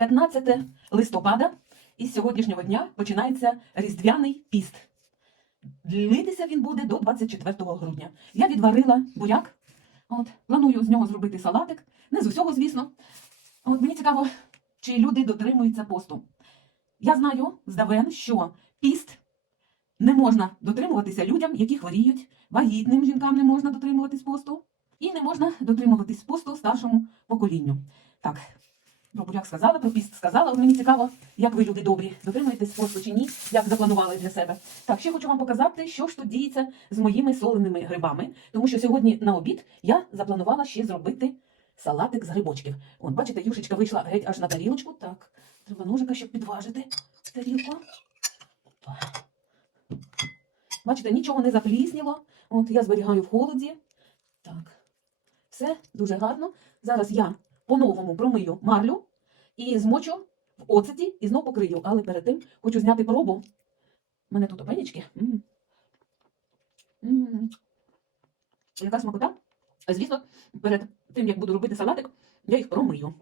15 листопада, і з сьогоднішнього дня починається Різдвяний піст. Длитися він буде до 24 грудня. Я відварила буряк. От, планую з нього зробити салатик. Не з усього, звісно. От мені цікаво, чи люди дотримуються посту. Я знаю здавен, що піст не можна дотримуватися людям, які хворіють, вагітним жінкам не можна дотримуватись посту, і не можна дотримуватись посту старшому поколінню. Так, про буряк сказала, про піст сказала. Мені цікаво, як ви, люди добрі, дотримуєтесь посту чи ні, як запланували для себе. Так, ще хочу вам показати, що ж тут діється з моїми соленими грибами, тому що сьогодні на обід я запланувала ще зробити салатик з грибочків. От, бачите, юшечка вийшла геть аж на тарілочку. Так, треба ножика, щоб підважити тарілку. Бачите, нічого не заплісніло. От я зберігаю в холоді. Так, все дуже гарно. Зараз я по-новому промию марлю і змочу в оцеті і знов покрию. Але перед тим хочу зняти пробу. У мене тут опенічки. Яка смакота? Звісно, перед тим, як буду робити салатик, я їх промию.